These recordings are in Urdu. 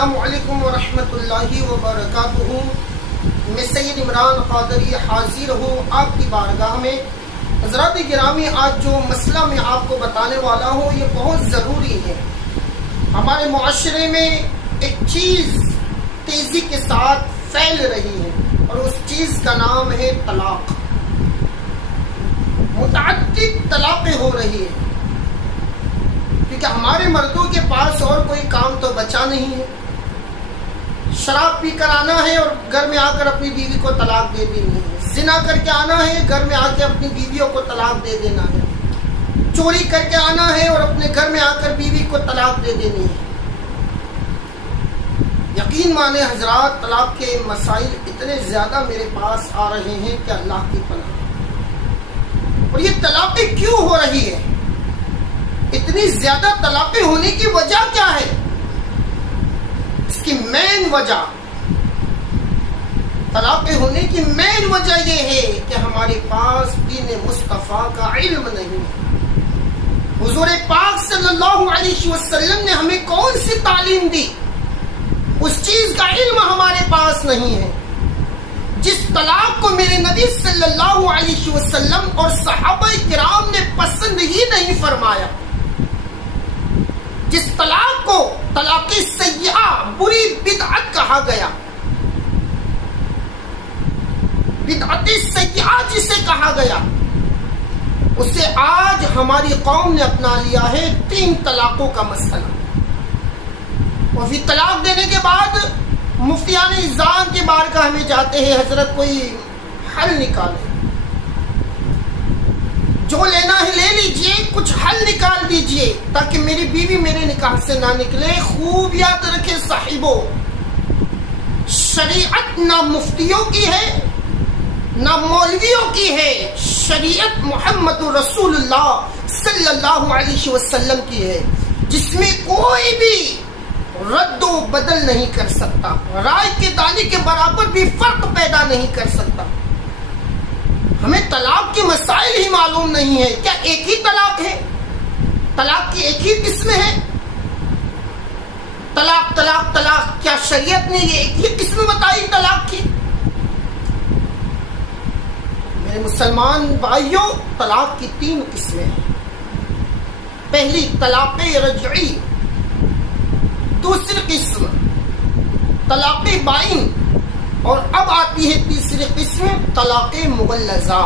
السلام علیکم ورحمۃ اللہ وبرکاتہ۔ میں سید عمران قادری حاضر ہوں آپ کی بارگاہ میں۔ حضرات گرامی، آج جو مسئلہ میں آپ کو بتانے والا ہوں یہ بہت ضروری ہے۔ ہمارے معاشرے میں ایک چیز تیزی کے ساتھ پھیل رہی ہے اور اس چیز کا نام ہے طلاق۔ متعدد طلاقیں ہو رہی ہیں کیونکہ ہمارے مردوں کے پاس اور کوئی کام تو بچا نہیں ہے۔ شراب پی کر آنا ہے اور گھر میں آ کر اپنی بیوی کو طلاق دے دینی ہے، زنا کر کے آنا ہے، گھر میں آ کے اپنی بیویوں کو طلاق دے دینا ہے، چوری کر کے آنا ہے اور اپنے گھر میں آ کر بیوی کو طلاق دے دینی ہے۔ یقین مانے حضرات، طلاق کے مسائل اتنے زیادہ میرے پاس آ رہے ہیں کہ اللہ کی پناہ۔ اور یہ طلاقیں کیوں ہو رہی ہے؟ اتنی زیادہ طلاقیں ہونے کی وجہ کیا ہے؟ اس کی مین وجہ، طلاقیں ہونے کی مین وجہ یہ ہے کہ ہمارے پاس دین مصطفیٰ کا علم نہیں ہے۔ حضور پاک صلی اللہ علیہ وسلم نے ہمیں کون سی تعلیم دی؟ اس چیز کا علم ہمارے پاس نہیں ہے۔ جس طلاق کو میرے نبی صلی اللہ علیہ وسلم اور صحابہ کرام نے پسند ہی نہیں فرمایا، جس طلاق کو طلاق سیئہ، بری بدعت کہا گیا، بدعت سیئہ جسے کہا گیا، اسے آج ہماری قوم نے اپنا لیا ہے 3 طلاقوں کا مسئلہ۔ اور پھر طلاق دینے کے بعد مفتیان اذان کے بارگاہ میں جاتے ہیں، حضرت کوئی حل نکالے، جو لینا ہے لے لیجئے، کچھ حل نکال دیجئے تاکہ میری بیوی میرے نکاح سے نہ نکلے۔ خوب یاد رکھے صاحبوں، شریعت نہ مفتیوں کی ہے نہ مولویوں کی ہے، شریعت محمد رسول اللہ صلی اللہ علیہ وسلم کی ہے، جس میں کوئی بھی رد و بدل نہیں کر سکتا، رائے کے دانے کے برابر بھی فرق پیدا نہیں کر سکتا۔ ہمیں طلاق کے مسائل ہی معلوم نہیں ہے۔ کیا ایک ہی طلاق ہے؟ طلاق کی ایک ہی قسم ہے؟ طلاق طلاق طلاق، کیا شریعت نے یہ ایک ہی قسم بتائی طلاق کی؟ میرے مسلمان بھائیوں، طلاق کی 3 قسمیں ہیں۔ پہلی طلاق رجعی، دوسری قسم طلاق بائن، اور اب آتی ہے تیسری قسم طلاق مغلظہ۔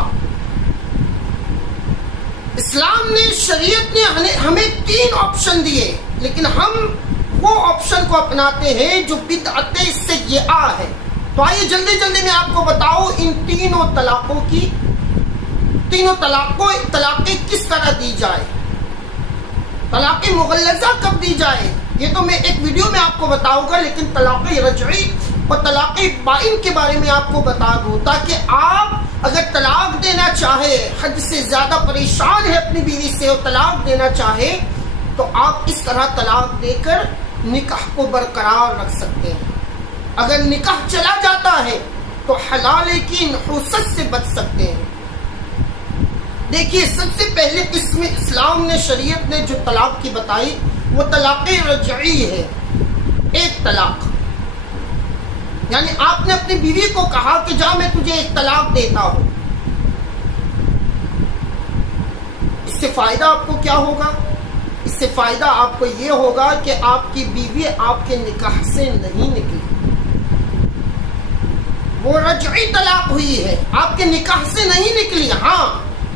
اسلام نے، شریعت نے ہمیں 3 آپشن دیے، لیکن ہم وہ آپشن کو اپناتے ہیں جو بدعت سیئہ ہے۔ تو آئیے جلدی جلدی میں آپ کو بتاؤں ان تینوں طلاقیں کس طرح دی جائے، طلاق مغلظہ کب دی جائے، یہ تو میں ایک ویڈیو میں آپ کو بتاؤں گا، لیکن طلاق رجعی اور طلاق بائن کے بارے میں آپ کو بتا دوں تاکہ آپ اگر طلاق دینا چاہے، حد سے زیادہ پریشان ہے اپنی بیوی سے اور طلاق دینا چاہے، تو آپ اس طرح طلاق دے کر نکاح کو برقرار رکھ سکتے ہیں۔ اگر نکاح چلا جاتا ہے تو حلال کی نحوست سے بچ سکتے ہیں۔ دیکھیے، سب سے پہلے قسم اسلام نے، شریعت نے جو طلاق کی بتائی وہ طلاق رجعی ہے۔ ایک طلاق، یعنی آپ نے اپنی بیوی کو کہا کہ جا میں تجھے ایک طلاق دیتا ہوں۔ اس سے فائدہ آپ کو کیا ہوگا؟ اس سے فائدہ آپ کو یہ ہوگا کہ آپ کی بیوی آپ کے نکاح سے نہیں نکلی، وہ رجعی طلاق ہوئی ہے، آپ کے نکاح سے نہیں نکلی۔ ہاں،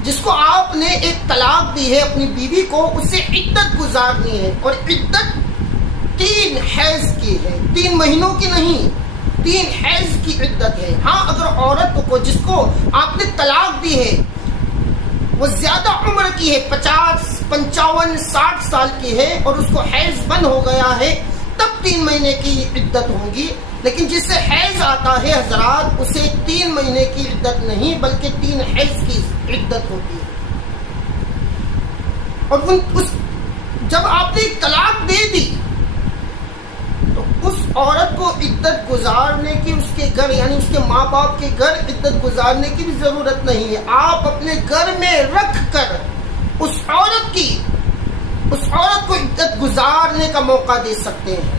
جس کو آپ نے ایک طلاق دی ہے اپنی بیوی کو، اسے عدت گزارنی ہے، اور عدت 3 حیض کی ہے، 3 مہینوں کی نہیں، 3 حیض کی عدت ہے۔ ہاں، اگر عورت کو، جس کو آپ نے طلاق دی ہے، وہ زیادہ عمر کی ہے، 50، 55، 60 سال کی ہے، اور اس کو حیض بند ہو گیا ہے، تب 3 مہینے کی عدت ہوگی۔ لیکن جس سے حیض آتا ہے حضرات، اسے 3 مہینے کی عدت نہیں بلکہ 3 حیض کی عدت ہوتی ہے۔ اور جب آپ نے طلاق دے دی تو اس عورت کو عدت گزارنے کی، اس کے گھر یعنی اس کے ماں باپ کے گھر عدت گزارنے کی بھی ضرورت نہیں ہے۔ آپ اپنے گھر میں رکھ کر اس عورت کو عدت گزارنے کا موقع دے سکتے ہیں۔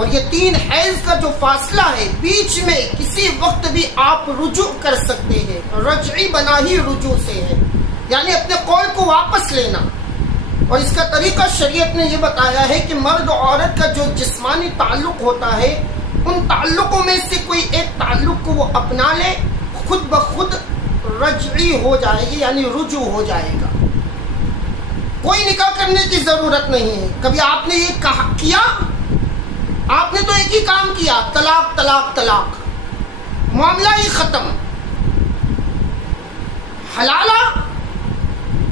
اور یہ 3 حیض کا جو فاصلہ ہے، بیچ میں کسی وقت بھی آپ رجوع کر سکتے ہیں. رجعی بنا ہی رجوع سے ہے، یعنی اپنے قول کو واپس لینا. اور اس کا طریقہ شریعت نے یہ بتایا ہے کہ مرد و عورت کا جو جسمانی تعلق ہوتا ہے، ان تعلقوں میں سے کوئی ایک تعلق کو وہ اپنا لے، خود بخود رجعی ہو جائے گی، یعنی رجوع ہو جائے گا. کوئی نکاح کرنے کی ضرورت نہیں ہے. کبھی آپ نے یہ کیا؟ آپ نے تو ایک ہی کام کیا، طلاق طلاق طلاق، معاملہ ہی ختم. حلالہ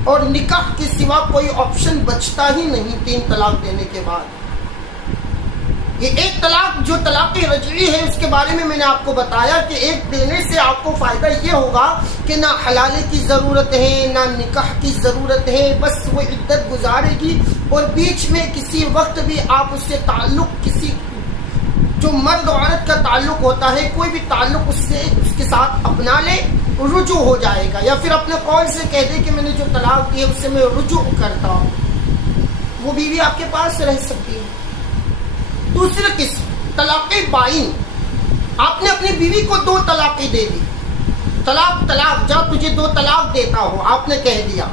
اور نکاح کے سوا کوئی آپشن بچتا ہی نہیں 3 طلاق دینے کے بعد. یہ ایک طلاق جو طلاق رجعی ہے، اس کے بارے میں نے آپ کو بتایا کہ ایک دینے سے آپ کو فائدہ یہ ہوگا کہ نہ حلالے کی ضرورت ہے، نہ نکاح کی ضرورت ہے، بس وہ عدت گزارے گی. اور بیچ میں کسی وقت بھی آپ اس سے تعلق، کسی جو مرد و عورت کا تعلق ہوتا ہے، کوئی بھی تعلق اس کے ساتھ اپنا لے، رجوع ہو جائے گا. یا پھر اپنے قول سے کہہ دے کہ میں نے جو طلاق دی ہے اس سے میں رجوع کرتا ہوں، وہ بیوی آپ کے پاس رہ سکتی ہے. دوسری قسم طلاق بائن. آپ نے اپنی بیوی کو 2 طلاقیں دے دی، طلاق طلاق، جا تجھے 2 طلاق دیتا ہوں، آپ نے کہہ دیا.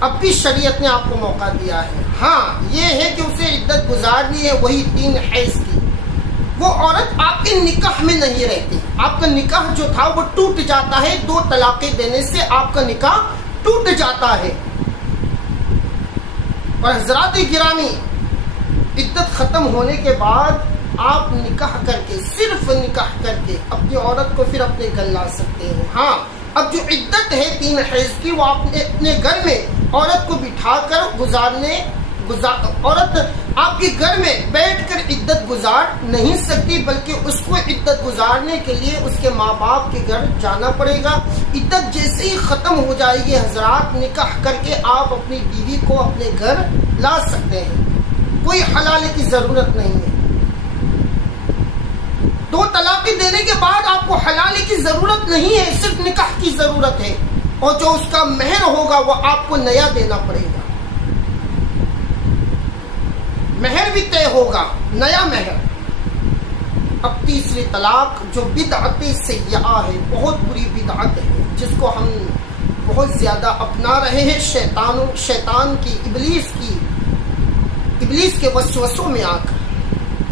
اب بھی شریعت نے آپ کو موقع دیا ہے. ہاں یہ ہے کہ اسے عدت گزارنی ہے وہی 3 حیض کی. وہ عورت آپ کے نکاح میں نہیں رہتی، آپ کا نکاح جو تھا وہ ٹوٹ جاتا ہے. 2 طلاقیں دینے سے آپ کا نکاح ٹوٹ جاتا ہے. اور حضرات گرامی، عدت ختم ہونے کے بعد آپ نکاح کر کے، صرف نکاح کر کے اپنی عورت کو پھر اپنے گھر لا سکتے ہیں. ہاں اب جو عدت ہے 3 حیض کی، وہ آپ نے اپنے گھر میں عورت کو بٹھا کر عورت آپ کے گھر میں بیٹھ کر عدت گزار نہیں سکتی، بلکہ اس کو عدت گزارنے کے لیے اس کے ماں باپ کے گھر جانا پڑے گا. عدت جیسے ہی ختم ہو جائے گی حضرات، نکاح کر کے آپ اپنی بیوی کو اپنے گھر لا سکتے ہیں. کوئی حلالے کی ضرورت نہیں ہے. 2 طلاقیں دینے کے بعد آپ کو حلالے کی ضرورت نہیں ہے، صرف نکاح کی ضرورت ہے. اور جو اس کا مہر ہوگا وہ آپ کو نیا دینا پڑے گا. مہر بھی طے ہوگا، نیا مہر. اب تیسری طلاق جو بدعت سیئہ ہے، بہت بری بدعت ہے، جس کو ہم بہت زیادہ اپنا رہے ہیں شیطان کی، ابلیس کے وسوسوں میں آ کر.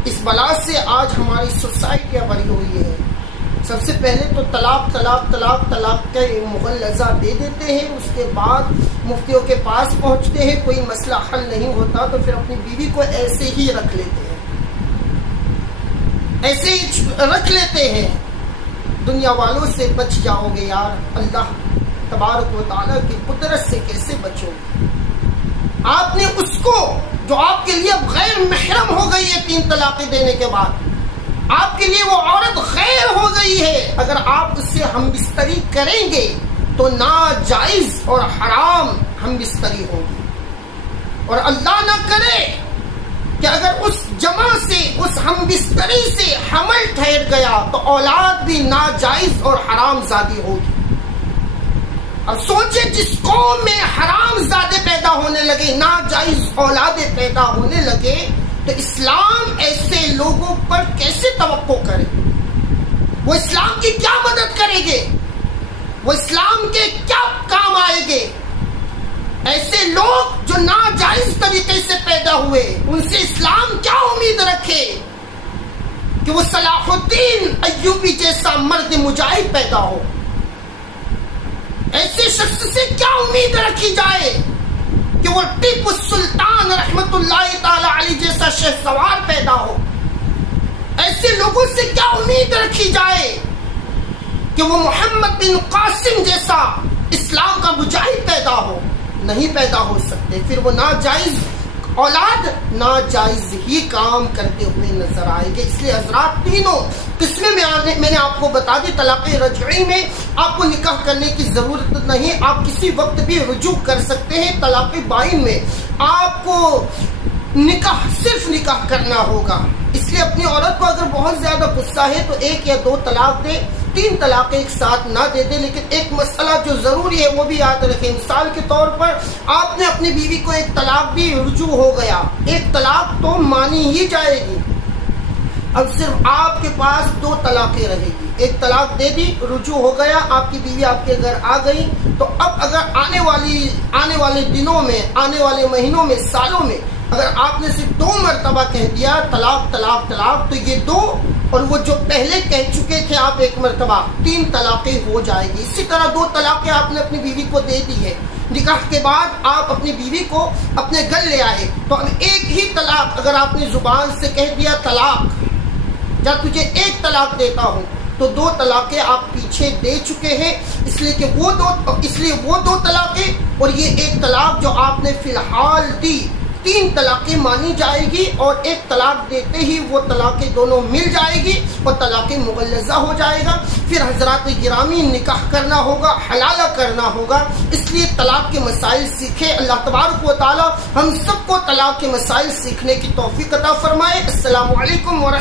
اس بلا سے آج ہماری سوسائٹیاں بھری ہوئی ہیں. سب سے پہلے تو طلاق طلاق طلاق طلاق کا مغلظہ دے دیتے ہیں، اس کے بعد مفتیوں کے پاس پہنچتے ہیں، کوئی مسئلہ حل نہیں ہوتا تو پھر اپنی بیوی کو ایسے ہی رکھ لیتے ہیں، ایسے ہی رکھ لیتے ہیں. دنیا والوں سے بچ جاؤ گے یار، اللہ تبارک و تعالیٰ کی قدرت سے کیسے بچو گے؟ آپ نے اس کو جو آپ کے لیے غیر محرم ہو گئی ہے 3 طلاقیں دینے کے بعد، آپ کے لیے وہ عورت غیر ہو گئی ہے، اگر آپ اس سے ہم بستری کریں گے تو ناجائز اور حرام ہم بستری ہوگی. اور اللہ نہ کرے کہ اگر اس جمع سے، اس ہم بستری سے حمل ٹھہر گیا تو اولاد بھی ناجائز اور حرام زادی ہوگی. اب سوچے جس قوم میں حرام زادے پیدا ہونے لگے، ناجائز اولادیں پیدا ہونے لگے، تو اسلام ایسے لوگوں پر کیسے توقع کرے؟ وہ اسلام کی کیا مدد کریں گے؟ وہ اسلام کے کیا کام آئیں گے؟ ایسے لوگ جو ناجائز طریقے سے پیدا ہوئے، ان سے اسلام کیا امید رکھے کہ وہ صلاح الدین ایوبی جیسا مرد مجاہد پیدا ہو؟ ایسے شخص سے کیا امید رکھی جائے کہ وہ ٹیپو سلطان رحمت اللہ تعالی علیہ جیسا شہسوار پیدا ہو؟ ایسے لوگوں سے کیا امید رکھی جائے کہ وہ محمد بن قاسم جیسا اسلام کا مجاہد پیدا ہو؟ نہیں پیدا ہو سکتے. پھر وہ ناجائز اولاد ناجائز ہی کام کرتے ہوئے نظر آئے گے. اس لیے حضرات تینوں قسمیں میں نے آپ کو بتا دی. طلاق رجعی میں آپ کو نکاح کرنے کی ضرورت نہیں، آپ کسی وقت بھی رجوع کر سکتے ہیں. طلاق بائن میں آپ کو نکاح صرف نکاح کرنا ہوگا. اس لیے اپنی عورت کو اگر بہت زیادہ غصہ ہے تو 1 یا 2 طلاق دے، 3 طلاقیں ایک ساتھ نہ دے دے، لیکن ایک مسئلہ جو ضروری ہے وہ بھی یاد رکھیں۔ مثال کے طور پر آپ نے اپنی بیوی کو ایک طلاق دی، رجوع ہو گیا، ایک طلاق تو مانی ہی جائے گی، اب صرف آپ کے پاس 2 طلاقیں رہے گی۔ ایک طلاق دے دی، رجوع ہو گیا، آپ کی بیوی آپ کے گھر آ گئی، تو اب اگر آنے والے دنوں میں، آنے والے مہینوں میں، سالوں میں اگر آپ نے صرف 2 مرتبہ کہہ دیا طلاق طلاق طلاق، تو یہ 2 اور وہ جو پہلے کہہ چکے تھے آپ 1 مرتبہ، 3 طلاقیں ہو جائے گی۔ اسی طرح 2 طلاقیں آپ نے اپنی بیوی کو دے دی ہے، نکاح کے بعد آپ اپنی بیوی کو اپنے گھر لے آئے، تو اب ایک ہی طلاق اگر آپ نے زبان سے کہہ دیا طلاق، جب تجھے 1 طلاق دیتا ہوں، تو 2 طلاقیں آپ پیچھے دے چکے ہیں، اس لیے وہ 2 طلاقیں اور یہ 1 طلاق جو آپ نے فی الحال دی، 3 طلاقیں مانی جائے گی، اور 1 طلاق دیتے ہی وہ طلاقیں دونوں مل جائے گی اور طلاق مغلظہ ہو جائے گا۔ پھر حضرات گرامی نکاح کرنا ہوگا، حلالہ کرنا ہوگا، اس لیے طلاق کے مسائل سیکھیں۔ اللہ تبارک و تعالی ہم سب کو طلاق کے مسائل سیکھنے کی توفیق عطا فرمائے۔ السلام علیکم ورحمۃ